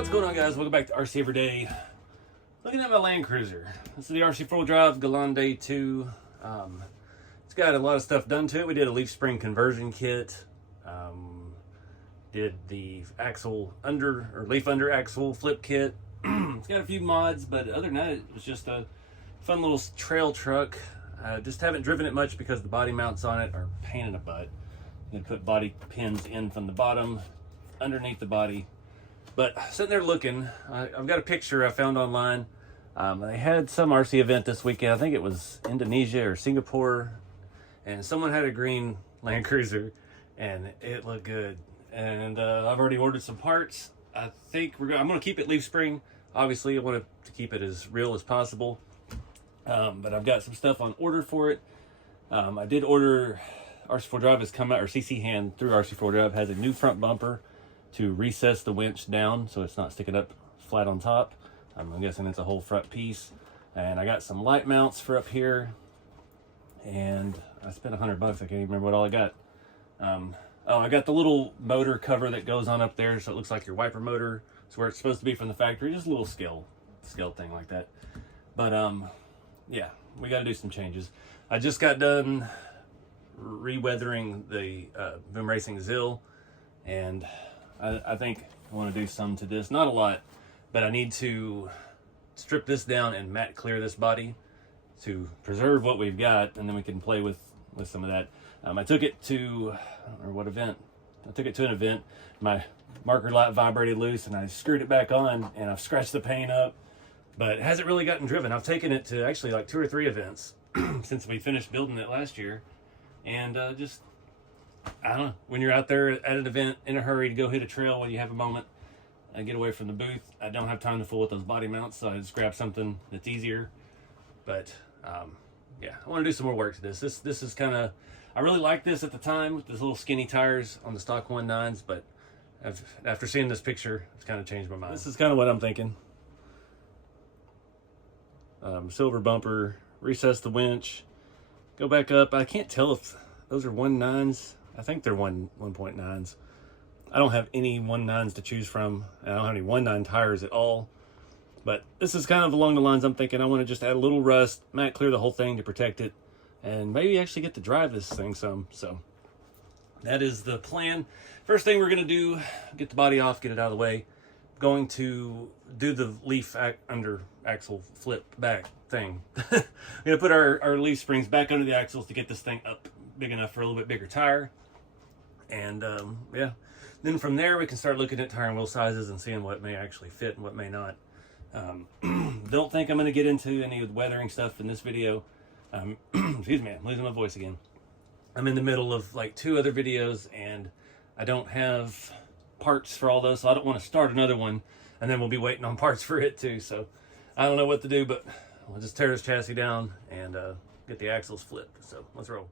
What's going on, guys? Welcome back to RC Every Day. Looking at my Land Cruiser. This is the RC4 Drive Galande 2. It's got a lot of stuff done to it. We did a leaf spring conversion kit. Did the axle under or leaf under axle flip kit. It's got a few mods, but other than that, it was just a fun little trail truck. Just haven't driven it much because the body mounts on it are a pain in the butt. You can put body pins in from the bottom underneath the body. But sitting there looking, I've got a picture I found online. They had some RC event this weekend. I think it was Indonesia or Singapore, and someone had a green Land Cruiser, and it looked good. And I've already ordered some parts. I think I'm going to keep it leaf spring. Obviously, I want to keep it as real as possible. But I've got some stuff on order for it. I did order. RC4 Drive has come out, or CC Hand through RC4 Drive has a new front bumper to recess the winch down so it's not sticking up flat on top. I'm guessing it's a whole front piece. And I got some light mounts for up here. And I spent $100. I can't even remember what all I got. Oh, I got the little motor cover that goes on up there so it looks like your wiper motor. It's where it's supposed to be from the factory. Just a little scale thing like that. But yeah, we got to do some changes. I just got done re-weathering the Boom Racing Zill, and I think I want to do some to this. Not a lot, but I need to strip this down and matte clear this body to preserve what we've got, and then we can play with some of that. I took it to, I don't remember what event. I took it to an event. My marker light vibrated loose, and I screwed it back on, and I've scratched the paint up, but it hasn't really gotten driven. I've taken it to actually like 2 or 3 events since we finished building it last year, and just, I don't know, when you're out there at an event in a hurry to go hit a trail when you have a moment and get away from the booth, I don't have time to fool with those body mounts, so I just grab something that's easier. But yeah, I want to do some more work to this. This is kind of, I really liked this at the time with those little skinny tires on the stock 1.9s, but after seeing this picture, it's kind of changed my mind. This is kind of what I'm thinking. Silver bumper, recess the winch, go back up. I can't tell if those are 1.9s. I think they're 1.9s. I don't have any 1.9s to choose from. I don't have any 1.9 tires at all. But this is kind of along the lines I'm thinking I want to just add a little rust, matte clear the whole thing to protect it, and maybe actually get to drive this thing some. So that is the plan. First thing we're going to do, get the body off, get it out of the way. Going to do the leaf under axle flip back thing. I'm going to put our leaf springs back under the axles to get this thing up big enough for a little bit bigger tire. And yeah, then from there we can start looking at tire and wheel sizes and seeing what may actually fit and what may not. Don't think I'm going to get into any weathering stuff in this video. Excuse me, I'm losing my voice again. I'm in the middle of like 2 other videos, and I don't have parts for all those, so I don't want to start another one and then we'll be waiting on parts for it too. So I don't know what to do, but we'll just tear this chassis down and get the axles flipped. So let's roll.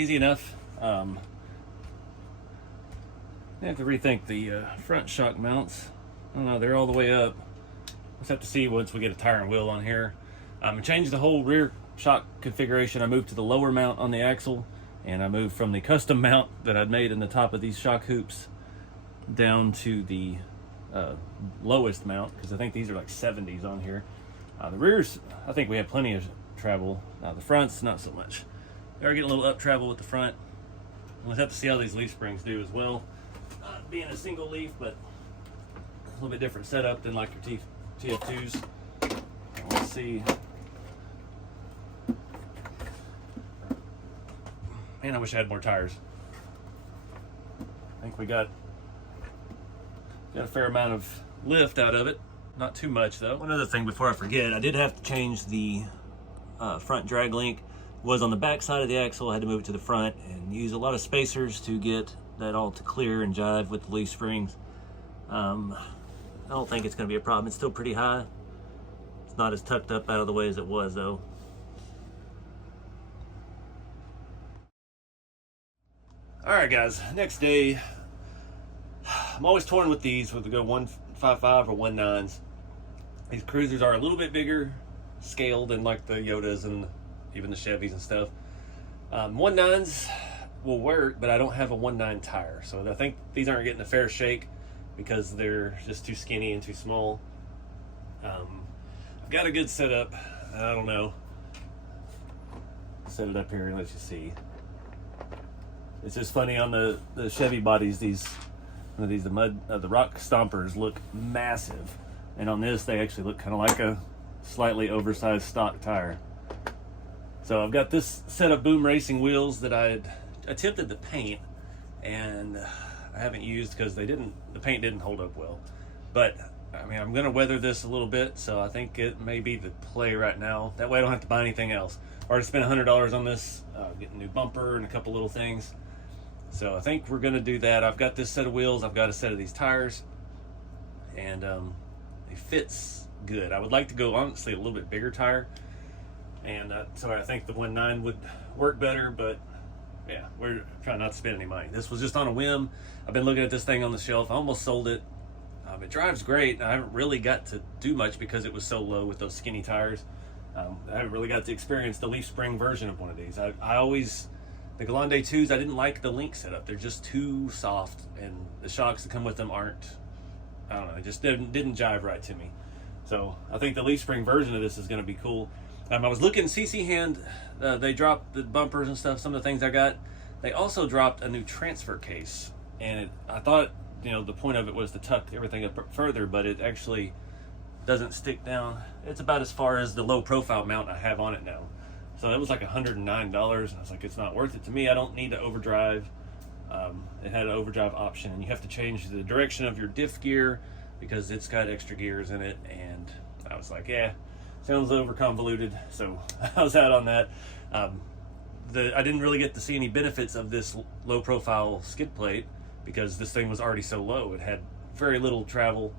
easy enough. I have to rethink the front shock mounts. I don't know, they're all the way up. Let's have to see once we get a tire and wheel on here. I changed the whole rear shock configuration. I moved to the lower mount on the axle, and I moved from the custom mount that I'd made in the top of these shock hoops down to the lowest mount, because I think these are like 70s on here. The rears, I think we have plenty of travel. The fronts, not so much. They are getting a little up travel with the front. We'll have to see how these leaf springs do as well. Not being a single leaf, but a little bit different setup than like your TF2s. Let's see. Man, I wish I had more tires. I think we got a fair amount of lift out of it. Not too much though. One other thing before I forget, I did have to change the front drag link. It was on the back side of the axle. I had to move it to the front and use a lot of spacers to get that all to clear and jive with the leaf springs. I don't think it's going to be a problem. It's still pretty high. It's not as tucked up out of the way as it was though. All right guys, next day. I'm always torn with these, whether to go 155 or 19s. These cruisers are a little bit bigger scale than like the Yodas and even the Chevys and stuff. 19s will work, but I don't have a 19 tire, so I think these aren't getting a fair shake because they're just too skinny and too small. I've got a good setup. I don't know. Set it up here and let you see. It's just funny on the Chevy bodies. The rock stompers look massive, and on this they actually look kind of like a slightly oversized stock tire. So I've got this set of Boom Racing wheels that I had attempted to paint, and I haven't used because the paint didn't hold up well. But I mean, I'm gonna weather this a little bit, so I think it may be the play right now. That way I don't have to buy anything else. I already spent $100 on this, getting a new bumper and a couple little things. So I think we're gonna do that. I've got this set of wheels, I've got a set of these tires, and it fits good. I would like to go, honestly, a little bit bigger tire, and so I think the 19 would work better, but yeah, we're trying not to spend any money. This was just on a whim. I've been looking at this thing on the shelf. I almost sold it. It drives great. I haven't really got to do much because it was so low with those skinny tires. I haven't really got to experience the leaf spring version of one of these. I always, the Grande 2s, I didn't like the link setup. They're just too soft, and the shocks that come with them aren't, I don't know, it just didn't jive right to me. So I think the leaf spring version of this is going to be cool. I was looking, CC Hand, they dropped the bumpers and stuff, some of the things I got. They also dropped a new transfer case, and I thought, you know, the point of it was to tuck everything up further, but it actually doesn't stick down. It's about as far as the low profile mount I have on it now. So it was like $109, and I was like, it's not worth it to me. I don't need to overdrive. It had an overdrive option, and you have to change the direction of your diff gear because it's got extra gears in it, and I was like, yeah, sounds over convoluted, so I was out on that. I didn't really get to see any benefits of this low profile skid plate because this thing was already so low. It had very little travel,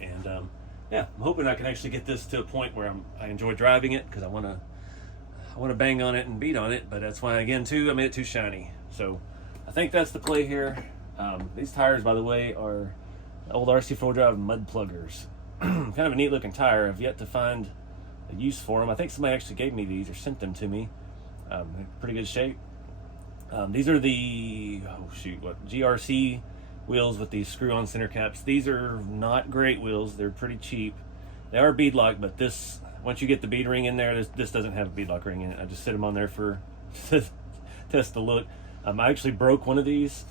and yeah, I'm hoping I can actually get this to a point where I enjoy driving it, because I want to bang on it and beat on it, but that's why, again, too, I made it too shiny. So I think that's the play here. These tires, by the way, are old RC4wd mud pluggers. Kind of a neat looking tire. I've yet to find a use for them. I think somebody actually gave me these or sent them to me. In pretty good shape. These are the GRC wheels with these screw-on center caps. These are not great wheels. They're pretty cheap. They are beadlock, but this, once you get the bead ring in there, this doesn't have a beadlock ring in it. I just sit them on there for test the look. I actually broke one of these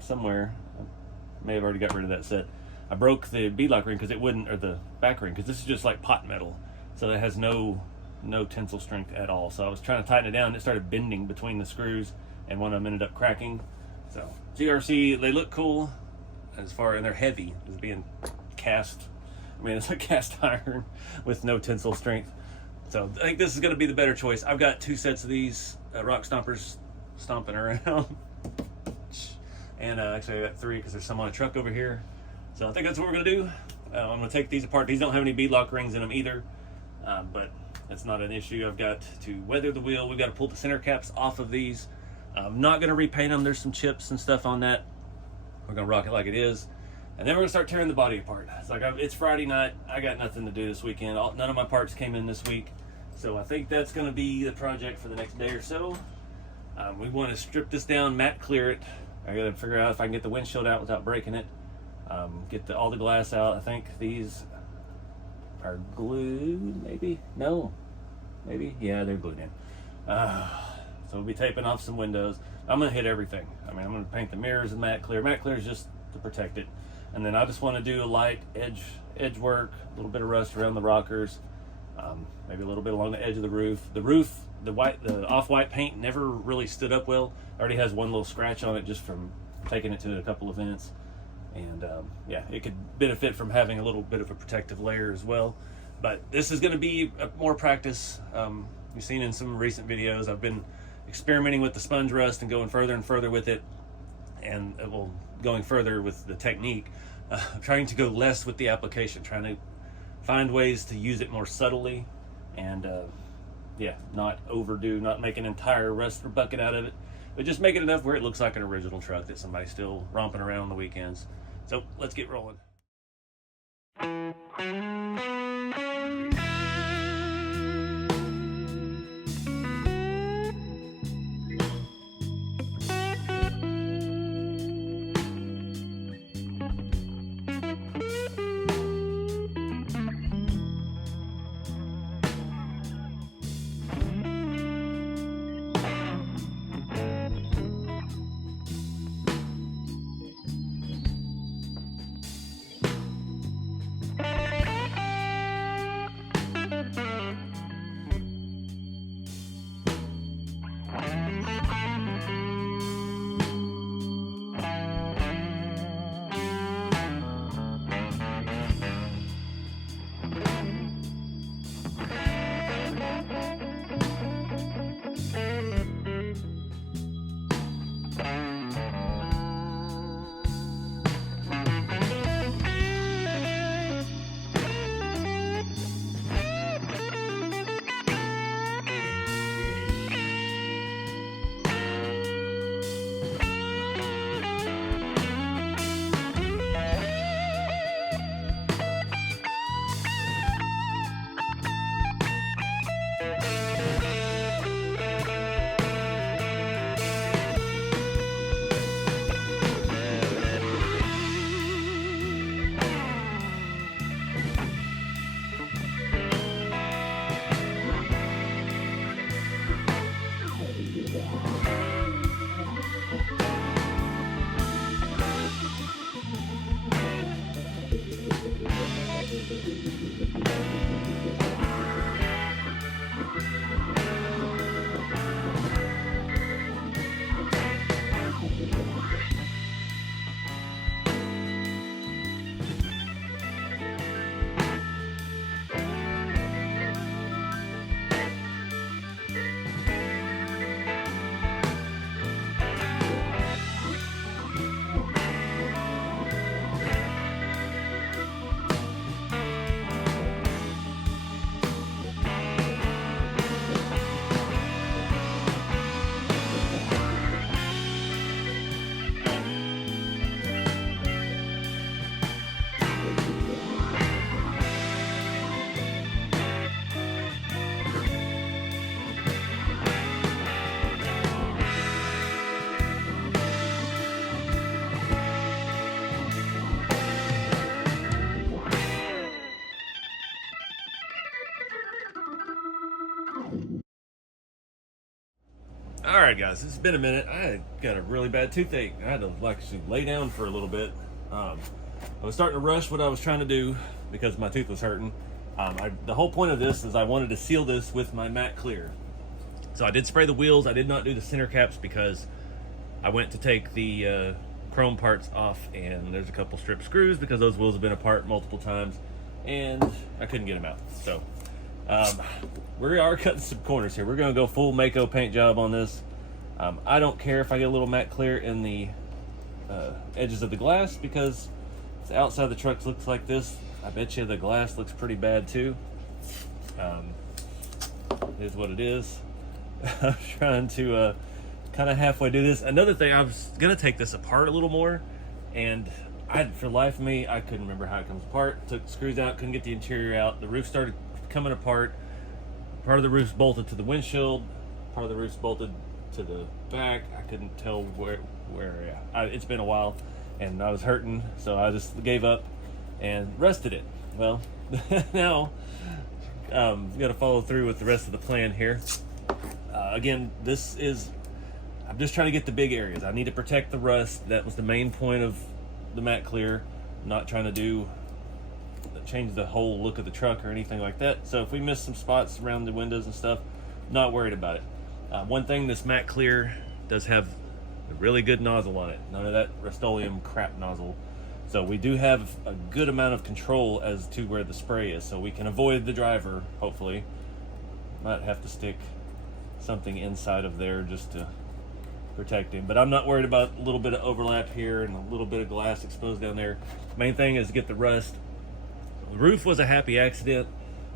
somewhere. I may have already got rid of that set. I broke the beadlock ring because it wouldn't, or the back ring, because this is just like pot metal, so it has no tensile strength at all. So I was trying to tighten it down, and it started bending between the screws, and one of them ended up cracking. So GRC, they look cool and they're heavy as being cast. I mean, it's like cast iron with no tensile strength. So I think this is going to be the better choice. I've got two sets of these rock stompers stomping around, and actually I got three because there's some on a truck over here. So I think that's what we're going to do. I'm going to take these apart. These don't have any beadlock rings in them either, but that's not an issue. I've got to weather the wheel. We've got to pull the center caps off of these. I'm not going to repaint them. There's some chips and stuff on that. We're going to rock it like it is. And then we're going to start tearing the body apart. It's like, it's Friday night. I got nothing to do this weekend. None of my parts came in this week. So I think that's going to be the project for the next day or so. We want to strip this down, matte clear it. I got to figure out if I can get the windshield out without breaking it. Get all the glass out. I think these are glued, maybe? No. Maybe? Yeah, they're glued in. So we'll be taping off some windows. I'm going to hit everything. I mean, I'm going to paint the mirrors in matte clear. Matte clear is just to protect it. And then I just want to do a light edge work, a little bit of rust around the rockers, maybe a little bit along the edge of the roof. The off-white paint never really stood up well. Already has one little scratch on it just from taking it to a couple events. And yeah, it could benefit from having a little bit of a protective layer as well. But this is going to be more practice. You've seen in some recent videos, I've been experimenting with the sponge rust and going further and further with it, and well, going further with the technique, trying to go less with the application, trying to find ways to use it more subtly, and yeah, not overdo, not make an entire rust bucket out of it, but just make it enough where it looks like an original truck that somebody's still romping around on the weekends. So let's get rolling. All right, guys, it's been a minute. I got a really bad toothache. I had to actually lay down for a little bit. I was starting to rush what I was trying to do because my tooth was hurting. The whole point of this is I wanted to seal this with my matte clear. So I did spray the wheels. I did not do the center caps because I went to take the chrome parts off, and there's a couple strip screws because those wheels have been apart multiple times, and I couldn't get them out. So we are cutting some corners here. We're going to go full Mako paint job on this. I don't care if I get a little matte clear in the edges of the glass, because the outside of the truck looks like this. I bet you the glass looks pretty bad too. It is what it is. I'm trying to kind of halfway do this. Another thing, I was gonna take this apart a little more, and for the life of me, I couldn't remember how it comes apart. Took the screws out, couldn't get the interior out. The roof started coming apart. Part of the roof's bolted to the windshield. Part of the roof's bolted to the back. I couldn't tell where. It's been a while, and I was hurting, so I just gave up and rested it. Well, now got to follow through with the rest of the plan here. Again, I'm just trying to get the big areas. I need to protect the rust. That was the main point of the matte clear. I'm not trying to change the whole look of the truck or anything like that. So if we miss some spots around the windows and stuff, not worried about it. One thing, this matte clear does have a really good nozzle on it. None of that Rust-Oleum crap nozzle. So we do have a good amount of control as to where the spray is, so we can avoid the driver, hopefully. Might have to stick something inside of there just to protect him, but I'm not worried about a little bit of overlap here and a little bit of glass exposed down there. Main thing is get the rust. The roof was a happy accident.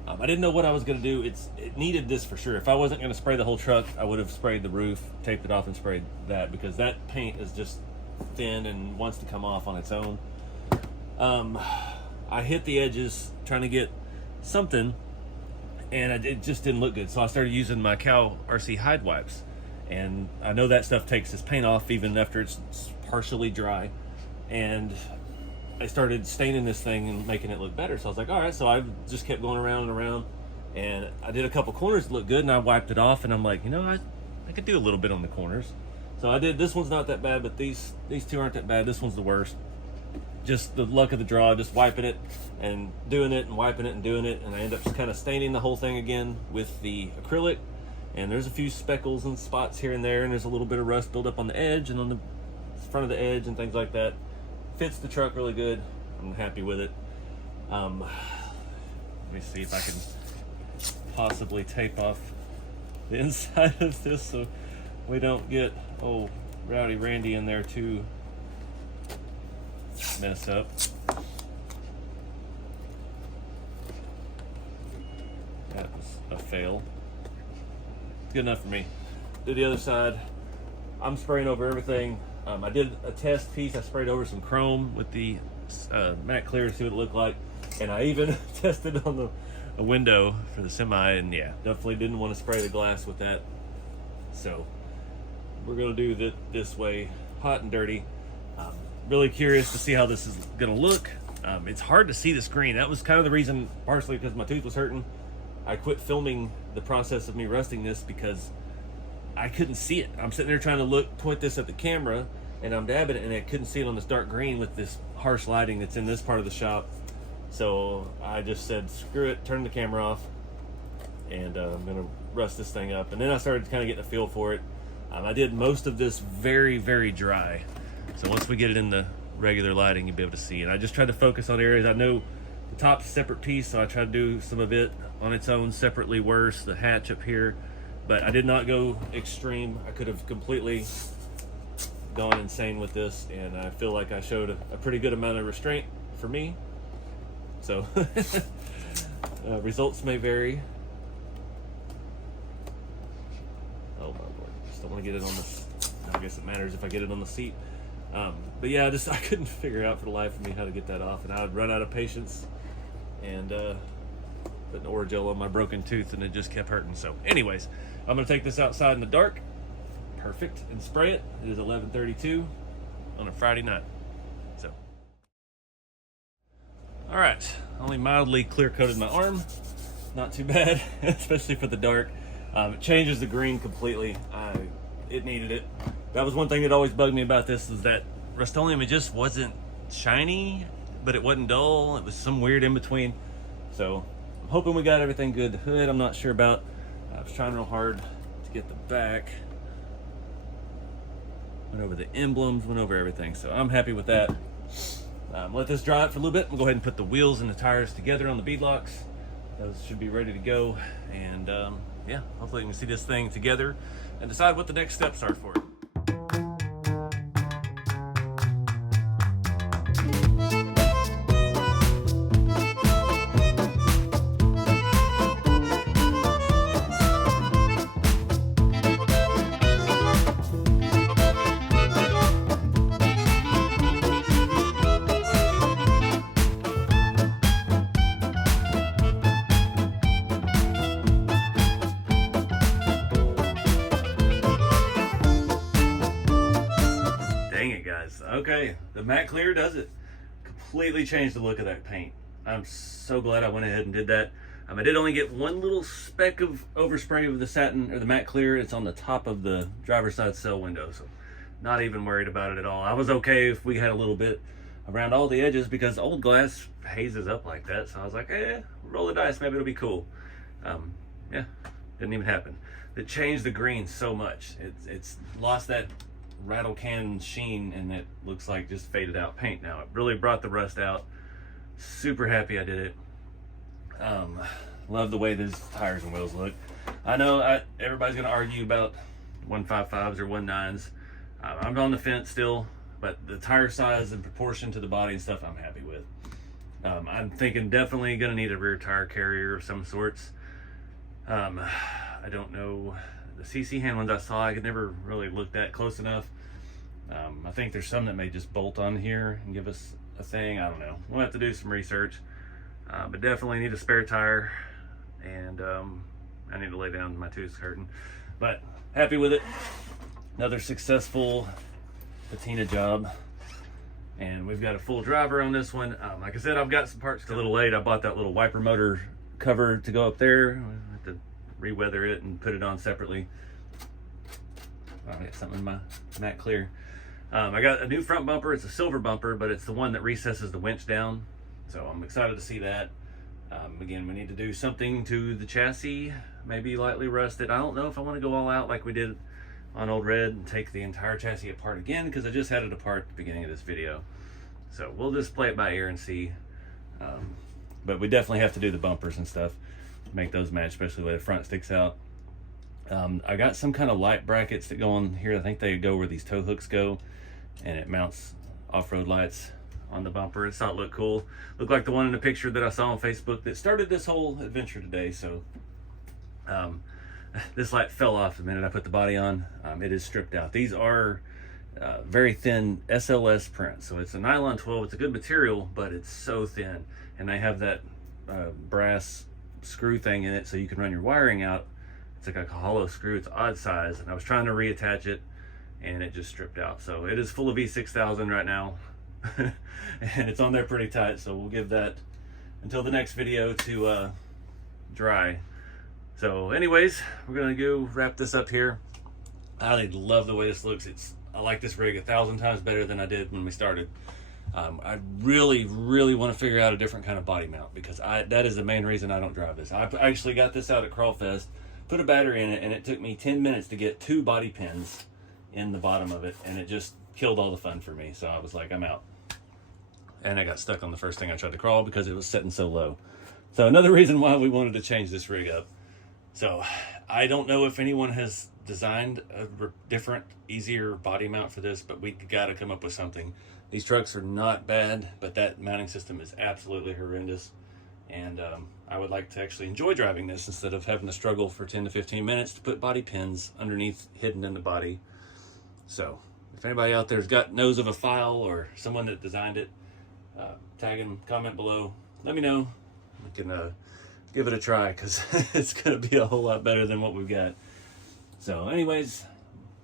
I didn't know what I was going to do. It needed this for sure. If I wasn't going to spray the whole truck, I would have sprayed the roof, taped it off, and sprayed that, because that paint is just thin and wants to come off on its own. I hit the edges trying to get something, and it just didn't look good. So I started using my Cow RC hide wipes, and I know that stuff takes this paint off even after it's partially dry. And I started staining this thing and making it look better. So I was like, all right. So I just kept going around and around, and I did a couple corners that looked good, and I wiped it off, and I'm like, you know, I could do a little bit on the corners. So I did. This one's not that bad, but these two aren't that bad. This one's the worst. Just the luck of the draw, just wiping it and doing it and wiping it and doing it, and I end up just kind of staining the whole thing again with the acrylic. And there's a few speckles and spots here and there, and there's a little bit of rust built up on the edge and on the front of the edge and things like that. Fits the truck really good. I'm happy with it. Let me see if I can possibly tape off the inside of this so we don't get Rowdy Randy in there too mess up. That was a fail. It's good enough for me. Do the other side. I'm spraying over everything. I did a test piece. I sprayed over some chrome with the matte clear to see what it looked like, and I even tested on the window for the semi, and yeah, definitely didn't want to spray the glass with that. So we're gonna do it this way, hot and dirty. Really curious to see how this is gonna look. It's hard to see the screen. That was kind of the reason, partially because my tooth was hurting. I quit filming the process of me rusting this because I couldn't see it. I'm sitting there trying to point this at the camera, and I'm dabbing it, and I couldn't see it on this dark green with this harsh lighting that's in this part of the shop. So I just said, screw it, turn the camera off, and I'm gonna rust this thing up. And then I started kind of getting a feel for it. I did most of this very, very dry. So once we get it in the regular lighting, you'll be able to see. And I just tried to focus on areas. I know the top's a separate piece, so I tried to do some of it on its own separately worse, the hatch up here. But I did not go extreme. I could have completely gone insane with this, and I feel like I showed a pretty good amount of restraint for me. So results may vary. Oh my lord, just don't want to get it on the, I guess it matters if I get it on the seat. But yeah, I couldn't figure out for the life of me how to get that off, and I would run out of patience and put an Orajel on my broken tooth, and it just kept hurting. So anyways, I'm gonna take this outside in the dark, perfect, and spray it. It is 11:32 on a Friday night. So all right, only mildly clear coated my arm, not too bad, especially for the dark. It changes the green completely. It needed it. That was one thing that always bugged me about this, is that Rust-Oleum, it just wasn't shiny, but it wasn't dull. It was some weird in between. So I'm hoping we got everything good. The hood, I'm not sure about. I was trying real hard to get the back. Went over the emblems, went over everything. So I'm happy with that. Let this dry out for a little bit. We'll go ahead and put the wheels and the tires together on the bead locks. Those should be ready to go. And yeah, hopefully we can see this thing together and decide what the next steps are for it. Okay, the matte clear does it. Completely changed the look of that paint. I'm so glad I went ahead and did that. I did only get one little speck of overspray of the satin or the matte clear. It's on the top of the driver's side cell window, so not even worried about it at all. I was okay if we had a little bit around all the edges because old glass hazes up like that. So I was like, roll the dice, maybe it'll be cool. Yeah, didn't even happen. It changed the green so much. It's lost that rattle can sheen, and it looks like just faded out paint now. It really brought the rust out. Super happy I did it. Love the way these tires and wheels look. I know everybody's gonna argue about 155s or 19s. I'm on the fence still, but the tire size and proportion to the body and stuff I'm happy with. I'm thinking definitely gonna need a rear tire carrier of some sorts. I don't know, the CC hand ones I saw, I could never really look that close enough. I think there's some that may just bolt on here and give us a thing. I don't know. We'll have to do some research. But definitely need a spare tire, and I need to lay down my tooth curtain. But happy with it. Another successful patina job, and we've got a full driver on this one. Like I said, I've got some parts a little late. I bought that little wiper motor cover to go up there. I have to re-weather it and put it on separately. I got something in my matte clear. I got a new front bumper. It's a silver bumper, but it's the one that recesses the winch down. So I'm excited to see that. Again, we need to do something to the chassis, maybe lightly rusted. I don't know if I want to go all out like we did on Old Red and take the entire chassis apart again, because I just had it apart at the beginning of this video. So we'll just play it by ear and see. But we definitely have to do the bumpers and stuff, make those match, especially the way the front sticks out. I got some kind of light brackets that go on here. I think they go where these tow hooks go, and it mounts off-road lights on the bumper. It's thought it looked cool. Looked like the one in the picture that I saw on Facebook that started this whole adventure today. So this light fell off the minute I put the body on. It is stripped out. These are very thin SLS print. So it's a nylon 12. It's a good material, but it's so thin. And they have that brass screw thing in it so you can run your wiring out. It's like a hollow screw. It's odd size. And I was trying to reattach it, and it just stripped out. So it is full of V6000 right now. And it's on there pretty tight, so we'll give that until the next video to dry. So anyways, we're gonna go wrap this up here. I love the way this looks. I like this rig 1,000 times better than I did when we started. I really want to figure out a different kind of body mount, because that is the main reason I don't drive this. I actually got this out at Crawlfest, put a battery in it, and it took me 10 minutes to get 2 body pins in the bottom of it, and it just killed all the fun for me. So I was like, I'm out. And I got stuck on the first thing I tried to crawl because it was setting so low. So another reason why we wanted to change this rig up. So I don't know if anyone has designed a different, easier body mount for this, but we got to come up with something. These trucks are not bad, but that mounting system is absolutely horrendous. And I would like to actually enjoy driving this instead of having to struggle for 10 to 15 minutes to put body pins underneath, hidden in the body. So if anybody out there's knows of a file or someone that designed it, tag and comment below. Let me know. We can give it a try, because it's going to be a whole lot better than what we've got. So anyways,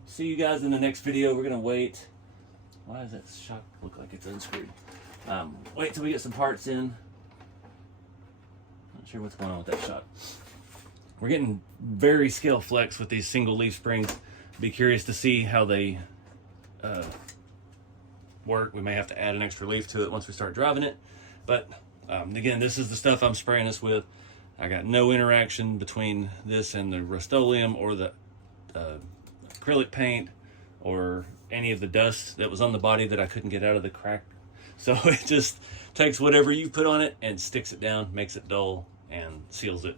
see you guys in the next video. We're going to wait. Why does that shock look like it's unscrewed? Wait till we get some parts in. Not sure what's going on with that shock. We're getting very scale flex with these single leaf springs. Be curious to see how they work. We may have to add an extra leaf to it once we start driving it. But again, this is the stuff I'm spraying this with. I got no interaction between this and the Rust-Oleum or the acrylic paint or any of the dust that was on the body that I couldn't get out of the crack. So it just takes whatever you put on it and sticks it down, makes it dull, and seals it.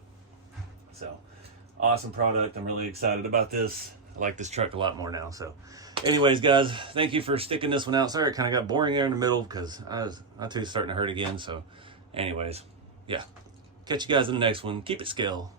So awesome product. I'm really excited about this. I like this truck a lot more now. So anyways, guys, thank you for sticking this one out. Sorry it kind of got boring there in the middle because my tooth's starting to hurt again. So anyways, yeah, catch you guys in the next one. Keep it scale.